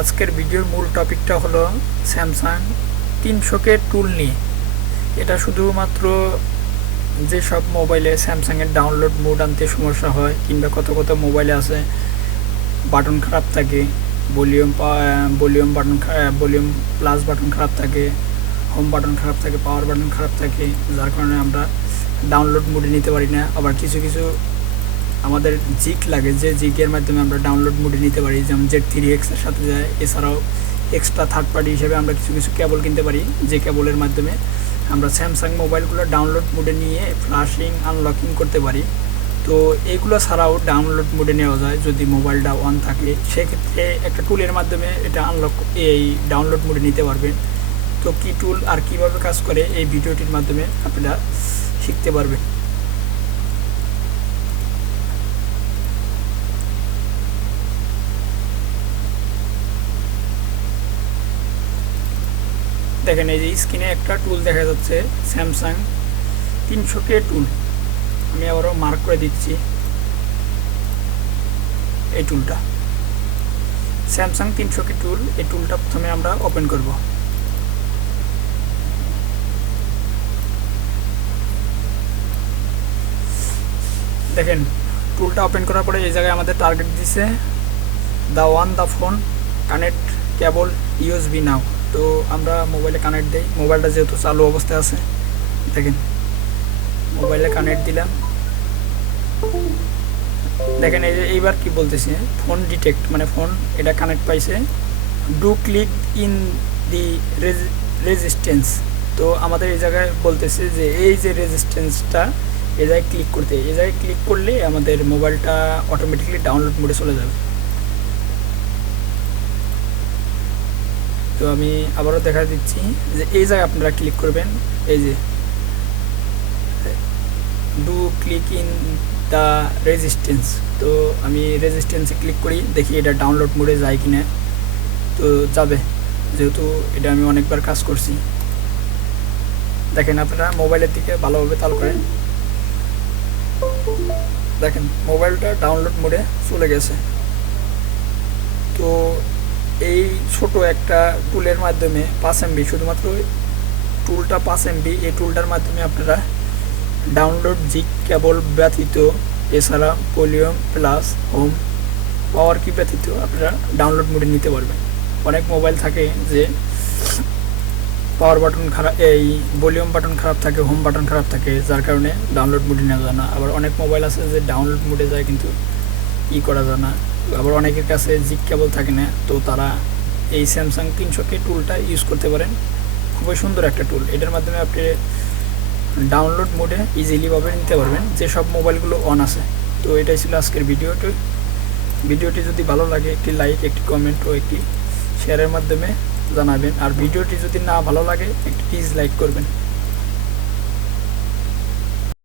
আজকের ভিডিওর মূল টপিকটা হলো স্যামসাং 300K টুল নিয়ে। এটা শুধুমাত্র যেসব মোবাইলে স্যামসাংয়ের ডাউনলোড মোড আনতে সমস্যা হয়, কিংবা কত কত মোবাইলে আছে বাটন খারাপ থাকে, ভলিউম প্লাস বাটন খারাপ থাকে, হোম বাটন খারাপ থাকে, পাওয়ার বাটন খারাপ থাকে, যার কারণে আমরা ডাউনলোড মোডে নিতে পারি না। আবার কিছু কিছু আমাদের জিক লাগে, যে জিকের মাধ্যমে আমরা ডাউনলোড মোডে নিতে পারি, যেমন Z3X এর সাথে যায়। এছাড়াও এক্সট্রা থার্ড পার্টি হিসেবে আমরা কিছু কিছু কেবল কিনতে পারি, যে কেবলের মাধ্যমে আমরা স্যামসাং মোবাইলগুলো ডাউনলোড মোডে নিয়ে ফ্ল্যাশিং আনলকিং করতে পারি। তো এইগুলো ছাড়াও ডাউনলোড মোডে নেওয়া যায় যদি মোবাইলটা অন থাকে। সেক্ষেত্রে একটা টুলের মাধ্যমে এটা এই ডাউনলোড মোডে নিতে পারবেন। তো কী টুল আর কীভাবে কাজ করে এই ভিডিওটির মাধ্যমে আপনারা শিখতে পারবেন। দেখেন, এই যে স্ক্রিনে একটা টুল দেখা যাচ্ছে, স্যামসাং 300K টুল। আমি আবারও মার্ক করে দিচ্ছি এই টুলটা, স্যামসাং 300K টুল। এই টুলটা প্রথমে আমরা ওপেন করব। দেখেন, টুলটা ওপেন করার পরে এই জায়গায় আমাদের টার্গেট দিছে the phone connect cable USB নাও। তো আমরা মোবাইলে কানেক্ট দিই, মোবাইলটা যেহেতু চালু অবস্থায় আছে। দেখেন, মোবাইলে কানেক্ট দিলাম। দেখেন, এই যে এইবার কি বলতেছে, ফোন ডিটেক্ট, মানে ফোন এটা কানেক্ট পাইছে। Do click in the resistance. তো আমাদের এই জায়গায় বলতেছে যে এই যে রেজিস্ট্যান্সটা, এই জায়গায় ক্লিক করতে, এই জায়গায় ক্লিক করলে আমাদের মোবাইলটা অটোমেটিকলি ডাউনলোড মোডে চলে যাবে। তো আমি আবারও দেখা দিচ্ছি যে এই জায়গায় আপনারা ক্লিক করবেন, এই যে do click in the resistance. তো আমি রেজিস্ট্যান্সে ক্লিক করি, দেখি এটা ডাউনলোড মোডে যায় কিনা। তো যাবে, যেহেতু এটা আমি অনেকবার কাজ করছি। দেখেন, আপনারা মোবাইলের দিকে ভালোভাবে তাল করেন। দেখেন, মোবাইলটা ডাউনলোড মোডে চলে গেছে। তো এই ছোট একটা টুলের মাধ্যমে 5 MB, শুধুমাত্র টুলটা 5 MB, এই টুলটার মাধ্যমে আপনারা ডাউনলোড জিক কেবল ব্যতীত, এছাড়া ভলিউম প্লাস হোম পাওয়ার কি ব্যতীত আপনারা ডাউনলোড মোডে নিতে পারবেন। অনেক মোবাইল থাকে যে পাওয়ার বাটন খারাপ, এই ভলিউম বাটন খারাপ থাকে, হোম বাটন খারাপ থাকে, যার কারণে ডাউনলোড মোডে নেওয়া যায় না। আবার অনেক মোবাইল আছে যে ডাউনলোড মোডে যায় কিন্তু করা যায় না। আবার অনেকের কাছে জিক কেবল থাকে না, তো তারা এই স্যামসাং 300K টুলটা ইউজ করতে পারেন। খুবই সুন্দর একটা টুল, এটার মাধ্যমে আপনি ডাউনলোড মোডে ইজিলিভাবে নিতে পারবেন যেসব মোবাইলগুলো অন আছে। তো এটাই ছিল আজকের ভিডিওটি যদি ভালো লাগে একটি লাইক, একটি কমেন্ট ও একটি শেয়ারের মাধ্যমে জানাবেন। আর ভিডিওটি যদি না ভালো লাগে একটি ডিসলাইক করবেন।